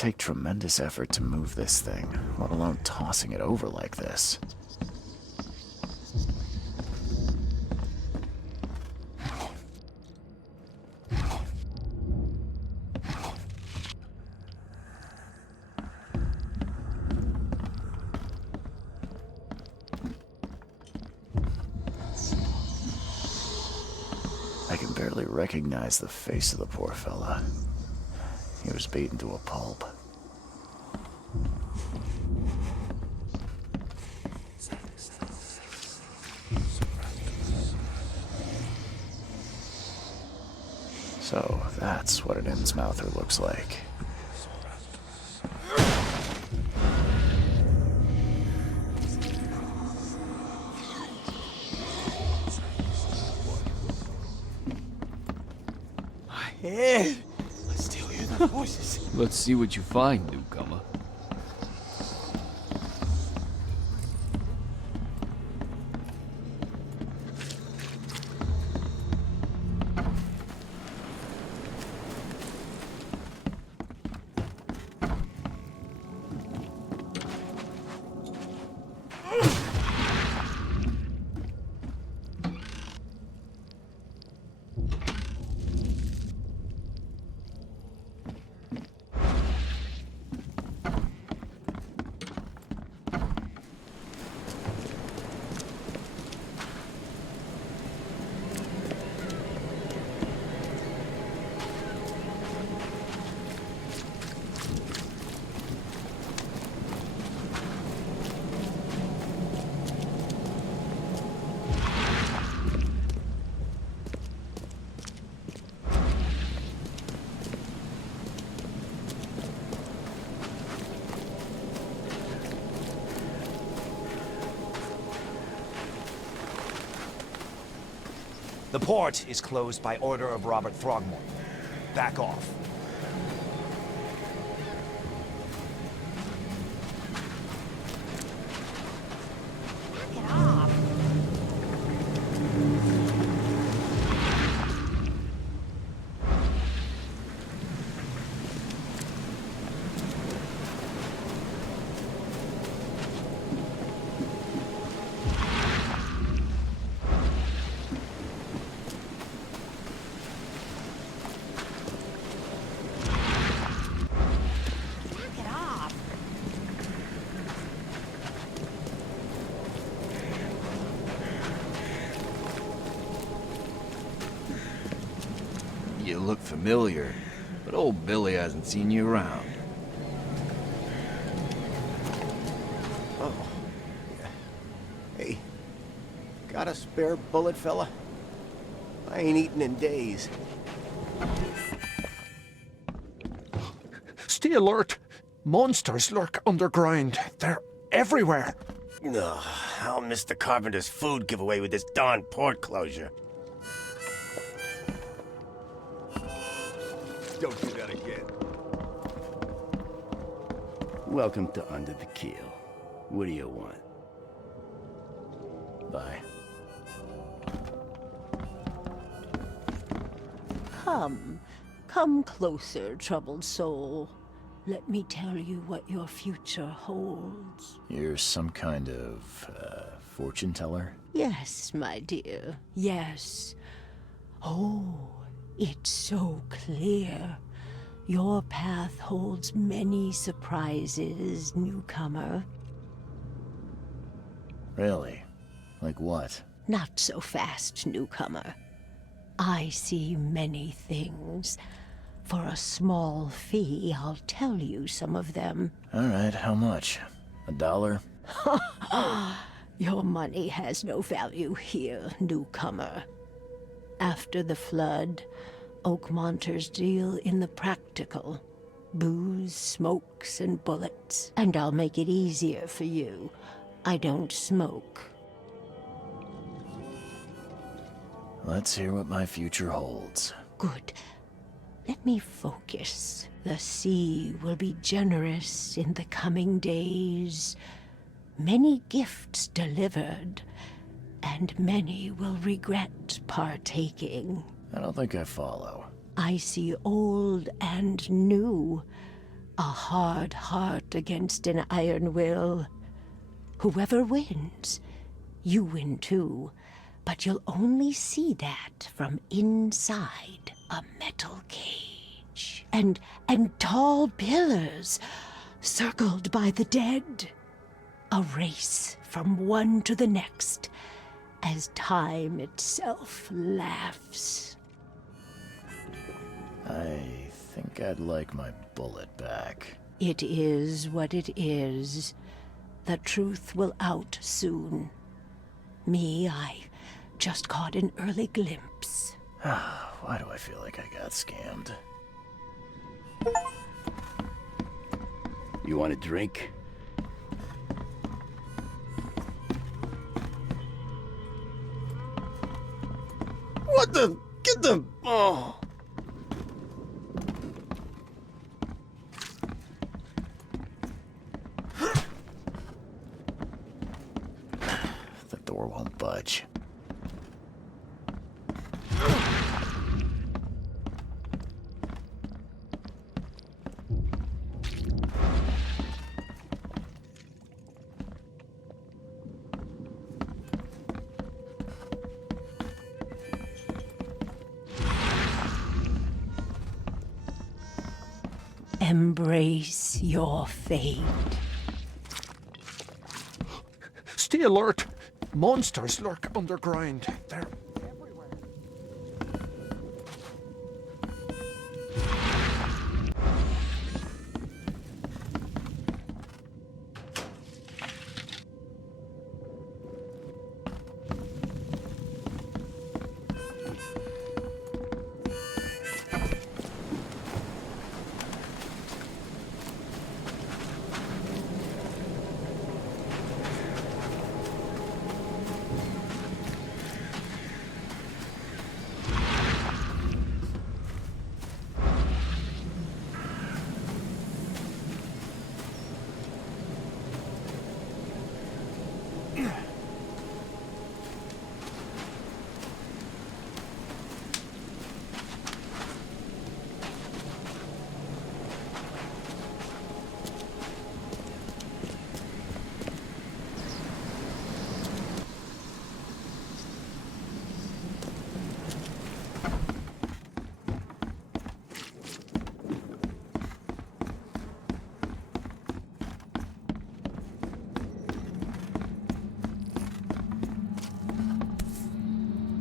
take tremendous effort to move this thing, let alone tossing it over like this. I can barely recognize the face of the poor fella. He was beaten to a pulp. So, that's what an Innsmouther looks like. I still hear the voices. Let's see what you find, newcomer. The port is closed by order of Robert Throgmorton. Back off. Knock it off. You look familiar, but old Billy hasn't seen you around. Oh. Hey, got a spare bullet, fella? I ain't eaten in days. Stay alert! Monsters lurk underground. They're everywhere. Ugh, I'll miss the carpenter's food giveaway with this darn port closure. Don't do that again. Welcome to Under the Keel. What do you want? Bye. Come closer, troubled soul. Let me tell you what your future holds. You're some kind of, fortune teller? Yes, my dear, yes. Oh, it's so clear. Your path holds many surprises, newcomer. Really? Like what? Not so fast, newcomer. I see many things. For a small fee, I'll tell you some of them. All right, how much? $1? Your money has no value here, newcomer. After the flood, Oakmonters deal in the practical. Booze, smokes, and bullets. And I'll make it easier for you. I don't smoke. Let's hear what my future holds. Good. Let me focus. The sea will be generous in the coming days. Many gifts delivered, and many will regret partaking. I don't think I follow. I see old and new. A hard heart against an iron will. Whoever wins, you win too. But you'll only see that from inside a metal cage. And tall pillars, circled by the dead. A race from one to the next, as time itself laughs. I think I'd like my bullet back. It is what it is. The truth will out soon. Me, I just caught an early glimpse. Why do I feel like I got scammed? You want a drink? What the? Get the. Oh. The door won't budge. Embrace your fate. Stay alert. Monsters lurk underground. They're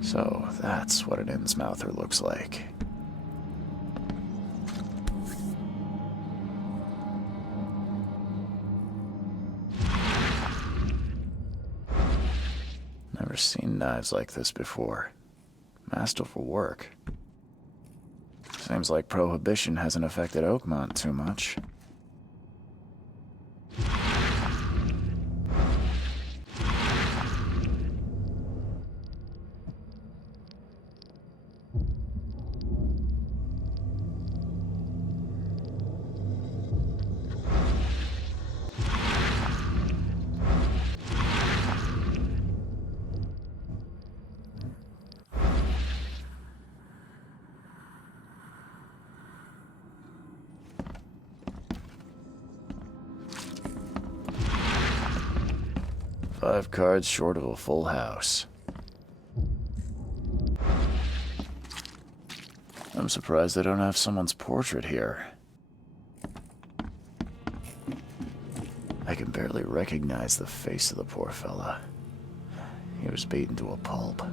So that's what an Innsmouther looks like. Never seen knives like this before. Masterful work. Seems like Prohibition hasn't affected Oakmont too much. Five cards short of a full house. I'm surprised they don't have someone's portrait here. I can barely recognize the face of the poor fella. He was beaten to a pulp.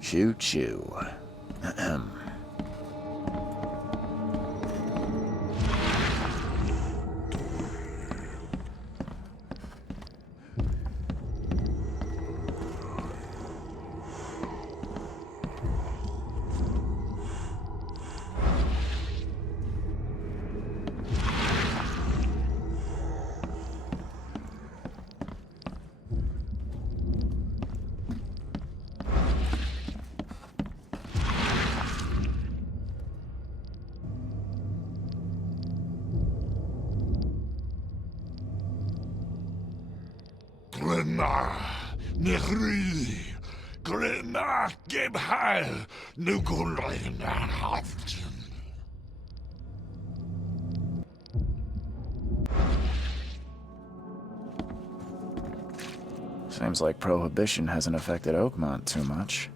Choo choo. Ahem. Nehri, Glenna Gebhal Nugulina. Seems like Prohibition hasn't affected Oakmont too much.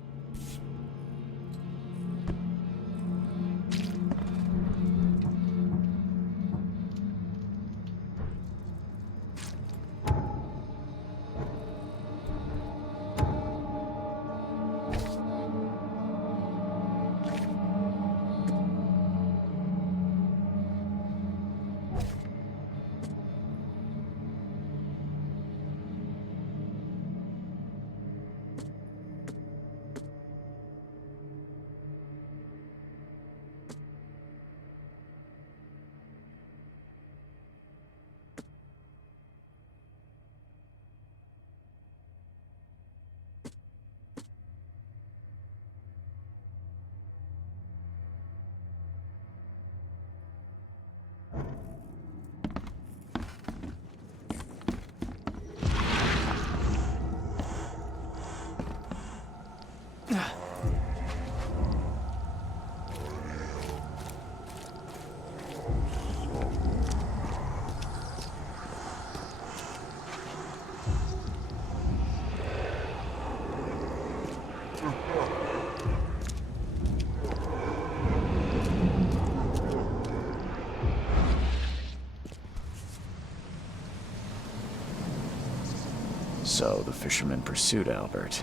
So the fisherman pursued Albert,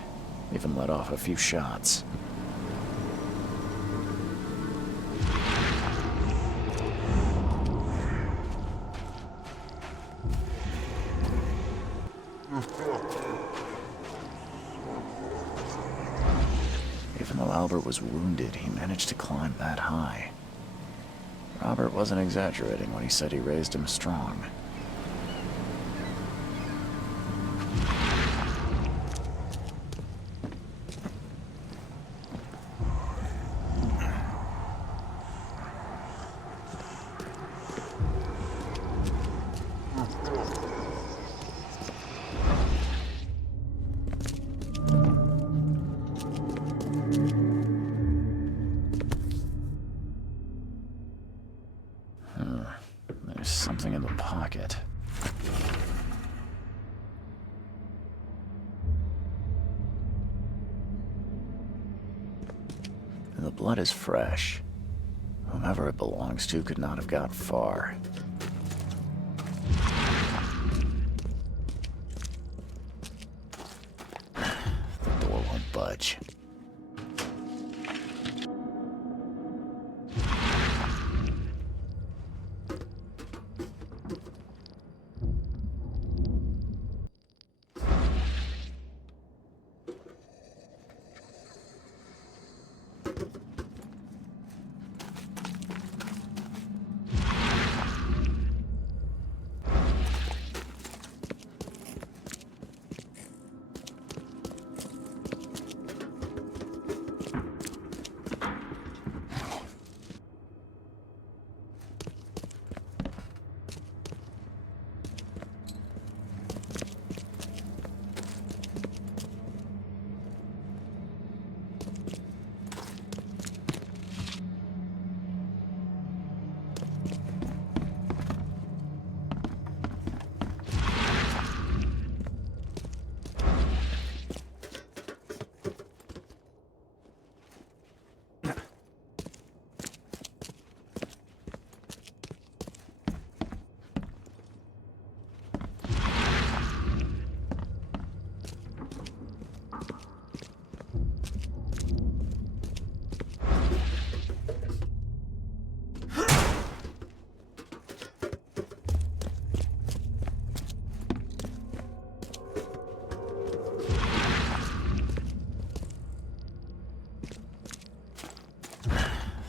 even let off a few shots. Even though Albert was wounded, he managed to climb that high. Robert wasn't exaggerating when he said he raised him strong. There's something in the pocket. The blood is fresh. Whomever it belongs to could not have got far. The door won't budge.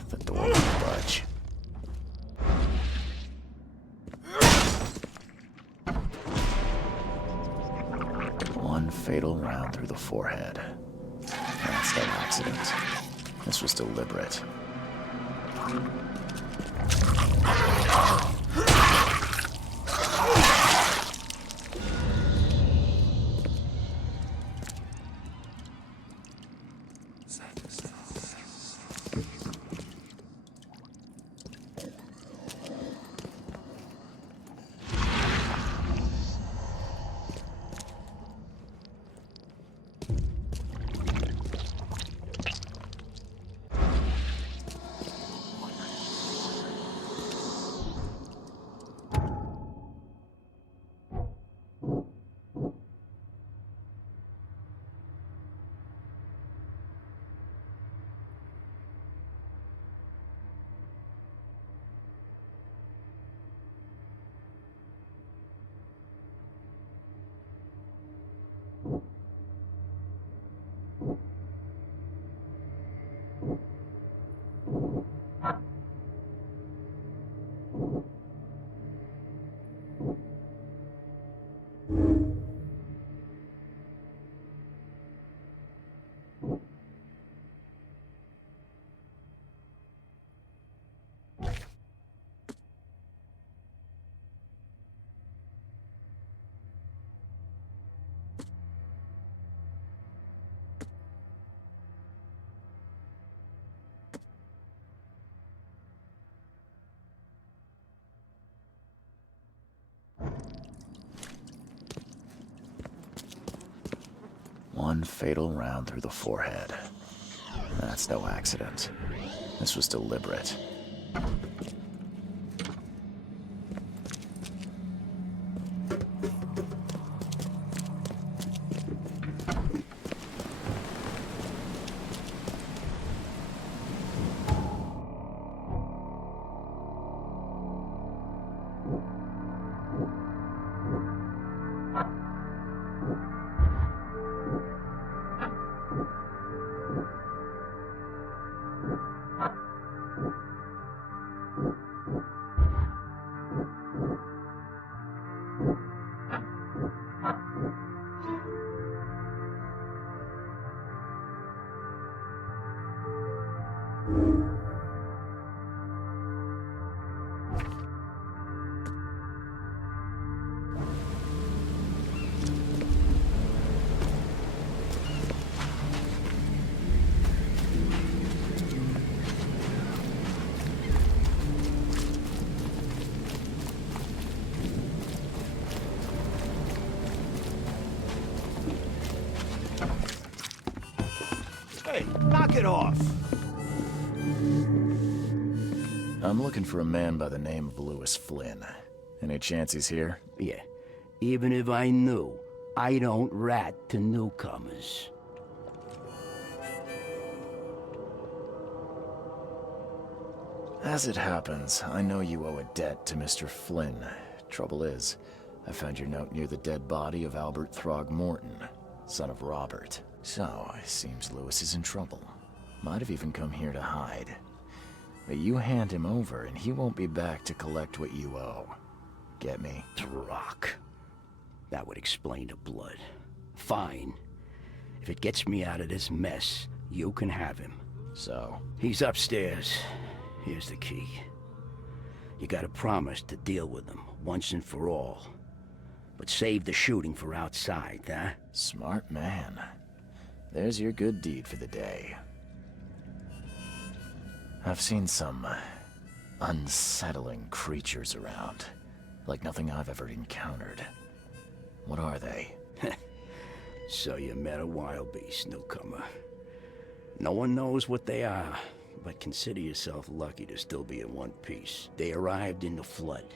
The door won't budge. One fatal round through the forehead. That's no accident. This was deliberate. One fatal round through the forehead. That's no accident. This was deliberate. Hey, knock it off! I'm looking for a man by the name of Lewis Flynn. Any chance he's here? Yeah. Even if I knew, I don't rat to newcomers. As it happens, I know you owe a debt to Mr. Flynn. Trouble is, I found your note near the dead body of Albert Throgmorton, son of Robert. So, it seems Lewis is in trouble. Might have even come here to hide. But you hand him over and he won't be back to collect what you owe. Get me? Throg. That would explain the blood. Fine. If it gets me out of this mess, you can have him. So? He's upstairs. Here's the key. You gotta promise to deal with him once and for all. But save the shooting for outside, huh? Smart man. There's your good deed for the day. I've seen some unsettling creatures around, like nothing I've ever encountered. What are they? So you met a wild beast, newcomer. No one knows what they are, but consider yourself lucky to still be in one piece. They arrived in the flood.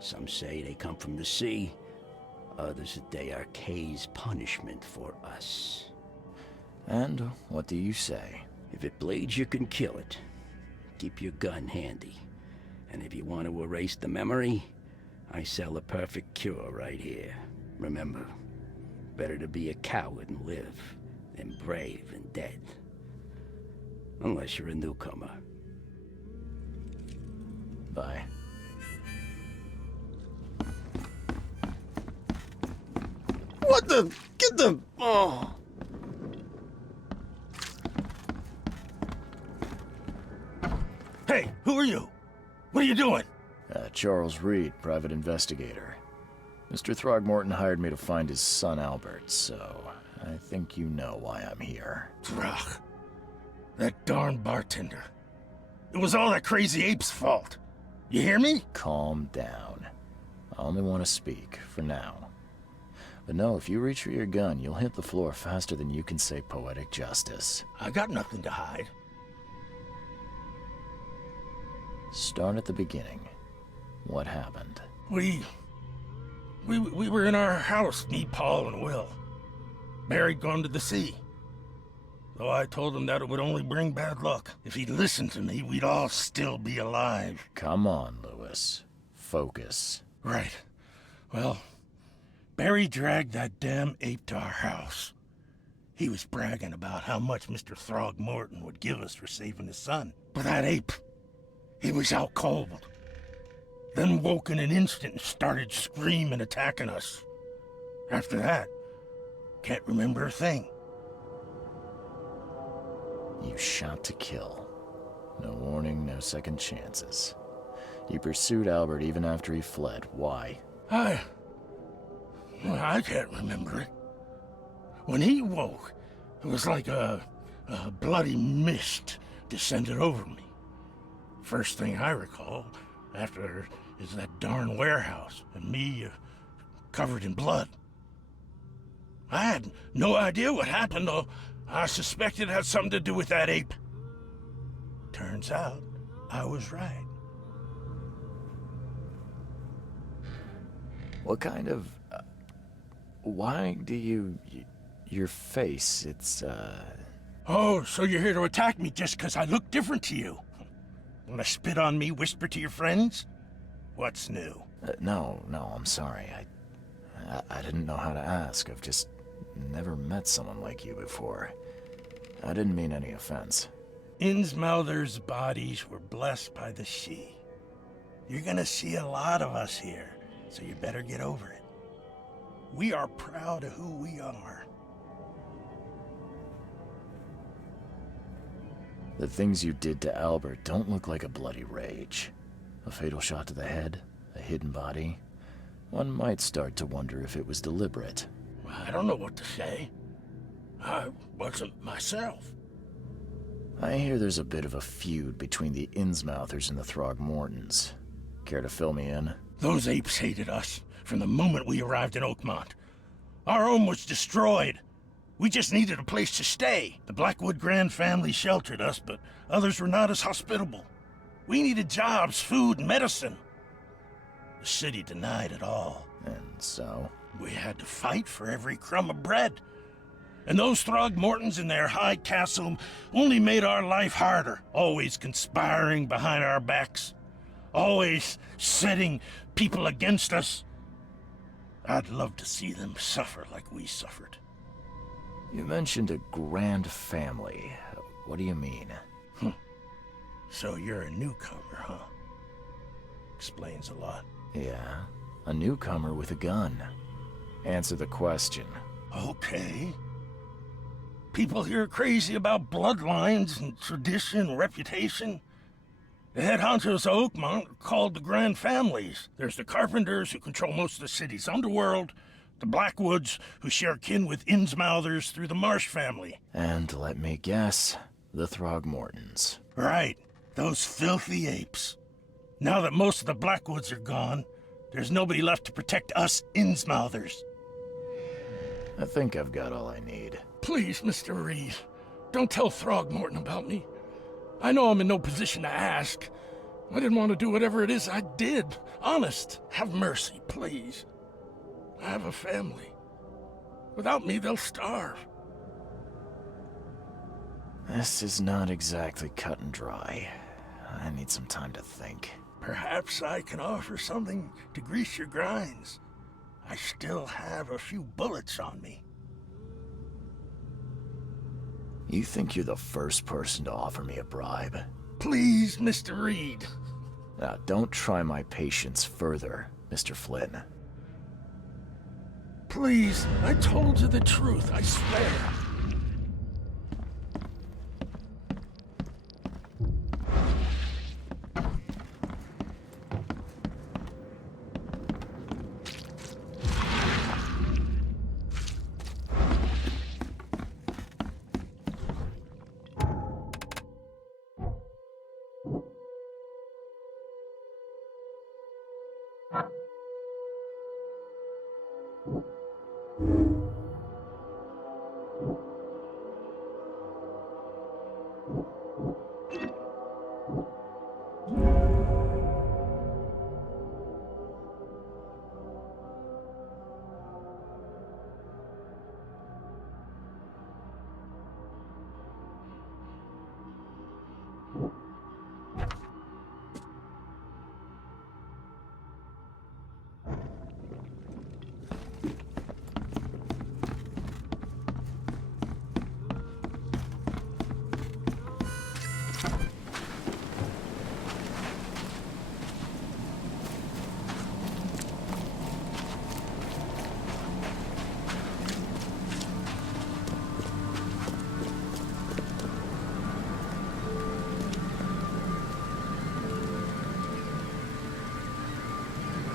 Some say they come from the sea. Others that they are Kay's punishment for us. And what do you say? If it bleeds, you can kill it. Keep your gun handy. And if you want to erase the memory, I sell a perfect cure right here. Remember, better to be a coward and live than brave and dead. Unless you're a newcomer. Bye. What the? Get the... Oh. Hey, who are you? What are you doing? Charles Reed, private investigator. Mr. Throgmorton hired me to find his son Albert, so I think you know why I'm here. Throg. That darn bartender. It was all that crazy ape's fault. You hear me? Calm down. I only want to speak, for now. But no, if you reach for your gun, you'll hit the floor faster than you can say poetic justice. I got nothing to hide. Start at the beginning. What happened? We were in our house, me, Paul, and Will. Barry'd gone to the sea. So I told him that it would only bring bad luck. If he'd listened to me, we'd all still be alive. Come on, Lewis. Focus. Right. Well, Barry dragged that damn ape to our house. He was bragging about how much Mr. Throgmorton would give us for saving his son. But that ape, he was out cold. Then woke in an instant and started screaming, attacking us. After that, can't remember a thing. You shot to kill. No warning, no second chances. You pursued Albert even after he fled. Why? I can't remember it. When he woke, it was like a bloody mist descended over me. First thing I recall after is that darn warehouse and me covered in blood. I had no idea what happened, though. I suspected it had something to do with that ape. Turns out, I was right. What kind of... why do you... your face, it's, Oh, so you're here to attack me just because I look different to you? Wanna spit on me, whisper to your friends? What's new? no, I'm sorry. I didn't know how to ask. I've just never met someone like you before. I didn't mean any offense. Innsmouther's bodies were blessed by the sea. You're gonna see a lot of us here, so you better get over it. We are proud of who we are. The things you did to Albert don't look like a bloody rage. A fatal shot to the head, a hidden body. One might start to wonder if it was deliberate. I don't know what to say. I wasn't myself. I hear there's a bit of a feud between the Innsmouthers and the Throgmortons. Care to fill me in? Those apes hated us from the moment we arrived in Oakmont. Our home was destroyed. We just needed a place to stay. The Blackwood Grand family sheltered us, but others were not as hospitable. We needed jobs, food, and medicine. The city denied it all. And so? We had to fight for every crumb of bread. And those Throgmortons in their high castle only made our life harder, always conspiring behind our backs, always setting people against us. I'd love to see them suffer like we suffered. You mentioned a grand family. What do you mean? So you're a newcomer, huh? Explains a lot. Yeah, a newcomer with a gun. Answer the question. Okay. People here are crazy about bloodlines and tradition and reputation. The head honchos of Oakmont are called the Grand Families. There's the Carpenters, who control most of the city's underworld, the Blackwoods, who share kin with Innsmouthers through the Marsh family. And let me guess, the Throgmortons. Right, those filthy apes. Now that most of the Blackwoods are gone, there's nobody left to protect us Innsmouthers. I think I've got all I need. Please, Mr. Reed, don't tell Throgmorton about me. I know I'm in no position to ask. I didn't want to do whatever it is I did. Honest, have mercy, please. I have a family. Without me, they'll starve. This is not exactly cut and dry. I need some time to think. Perhaps I can offer something to grease your grinds. I still have a few bullets on me. You think you're the first person to offer me a bribe? Please, Mr. Reed. Now, don't try my patience further, Mr. Flynn. Please, I told you the truth, I swear.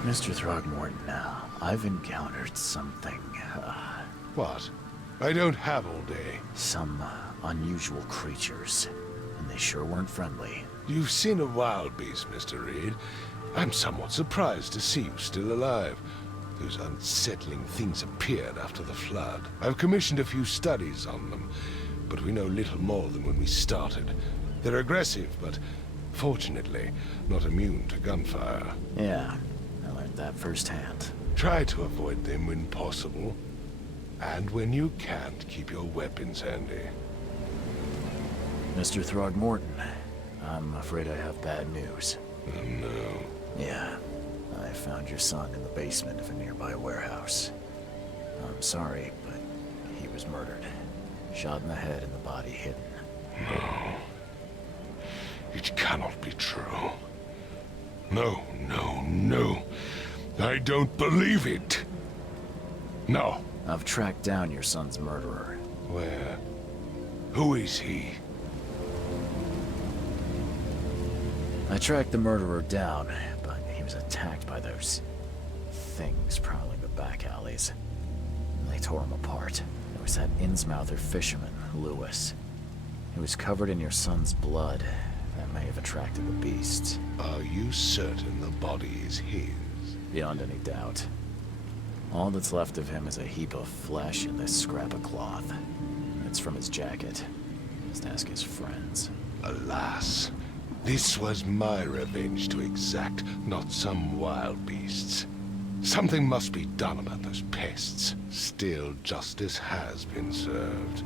Mr. Throgmorton, I've encountered something, What? I don't have all day. some unusual creatures, and they sure weren't friendly. You've seen a wild beast, Mr. Reed. I'm somewhat surprised to see you still alive. those unsettling things appeared after the flood. I've commissioned a few studies on them, but we know little more than when we started. They're aggressive, but fortunately not immune to gunfire. Yeah, I learned that firsthand. Try to avoid them when possible. And when you can't, keep your weapons handy. Mr. Throgmorton, I'm afraid I have bad news. Oh no. Yeah, I found your son in the basement of a nearby warehouse. I'm sorry, but he was murdered. Shot in the head and the body hidden. No. It cannot be true. No, no, no. I don't believe it. No. I've tracked down your son's murderer. Where? Who is he? I tracked the murderer down, but he was attacked by those things prowling the back alleys. They tore him apart. There was that Innsmouther fisherman, Lewis. He was covered in your son's blood. That may have attracted the beasts. Are you certain the body is his? Beyond any doubt. All that's left of him is a heap of flesh and this scrap of cloth. It's from his jacket. Just ask his friends. Alas, this was my revenge to exact, not some wild beast's. Something must be done about those pests. Still, justice has been served.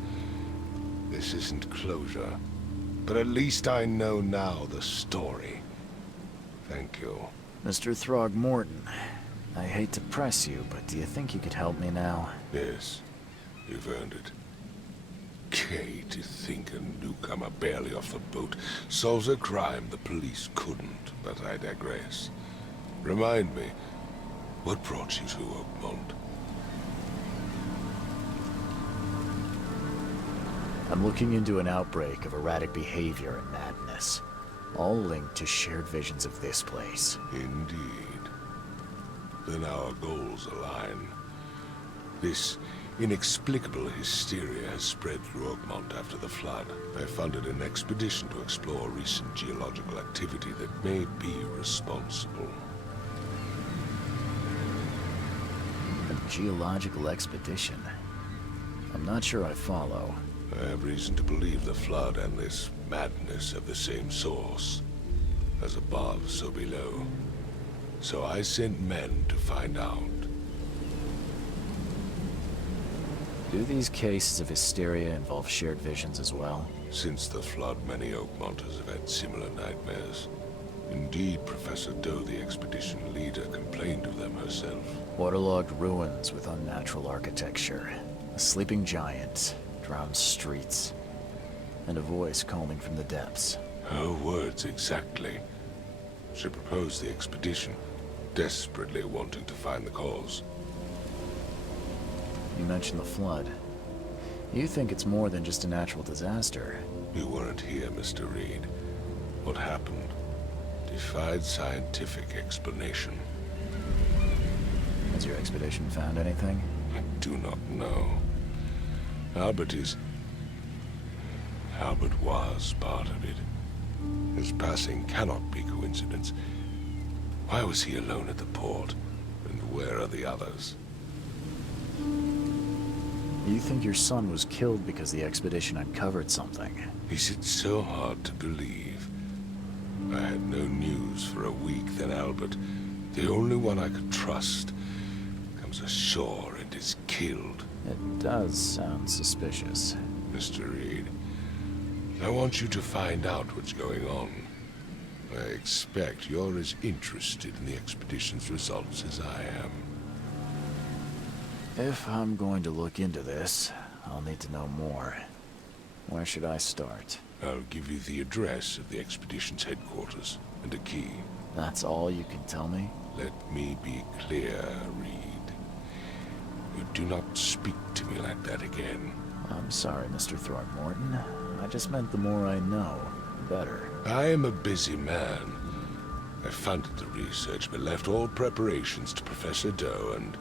This isn't closure, but at least I know now the story. Thank you. Mr. Throgmorton, I hate to press you, but do you think you could help me now? Yes, you've earned it. Okay, to think a newcomer barely off the boat solves a crime the police couldn't, but I digress. Remind me, what brought you to Oakmont? I'm looking into an outbreak of erratic behavior and madness, all linked to shared visions of this place. Indeed. Then our goals align. This inexplicable hysteria has spread through Oakmont after the flood. I funded an expedition to explore recent geological activity that may be responsible. A geological expedition? I'm not sure I follow. I have reason to believe the flood and this madness have the same source. As above, so below. So I sent men to find out. Do these cases of hysteria involve shared visions as well? Since the flood, many Oakmonters have had similar nightmares. Indeed, Professor Doe, the expedition leader, complained of them herself. Waterlogged ruins with unnatural architecture. A sleeping giant, drowned streets, and a voice calling from the depths. Her words exactly. She proposed the expedition, desperately wanting to find the cause. You mentioned the flood. You think it's more than just a natural disaster? You weren't here, Mr. Reed. What happened defied scientific explanation. Has your expedition found anything? I do not know. Albert was part of it. His passing cannot be coincidence. Why was he alone at the port? And where are the others? You think your son was killed because the expedition uncovered something? Is it so hard to believe? I had no news for a week, then Albert, the only one I could trust, comes ashore and is killed. It does sound suspicious. Mr. Reed, I want you to find out what's going on. I expect you're as interested in the expedition's results as I am. If I'm going to look into this, I'll need to know more. Where should I start? I'll give you the address of the expedition's headquarters and a key. That's all you can tell me? Let me be clear, Reed. You do not speak to me like that again. I'm sorry, Mr. Throgmorton. I just meant the more I know, the better. I am a busy man. I funded the research, but left all preparations to Professor Doe and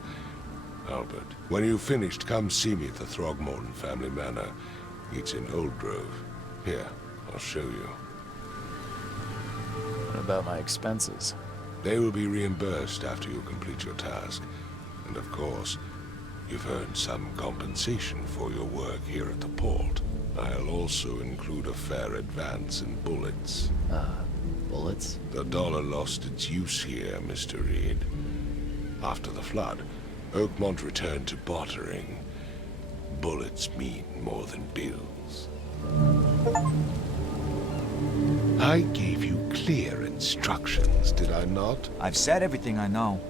Albert. When you've finished, come see me at the Throgmorton family manor. It's in Old Grove. Here, I'll show you. What about my expenses? They will be reimbursed after you complete your task. And of course, you've earned some compensation for your work here at the port. I'll also include a fair advance in bullets. Bullets? The dollar lost its use here, Mr. Reed. After the flood, Oakmont returned to bartering. Bullets mean more than bills. I gave you clear instructions, did I not? I've said everything I know.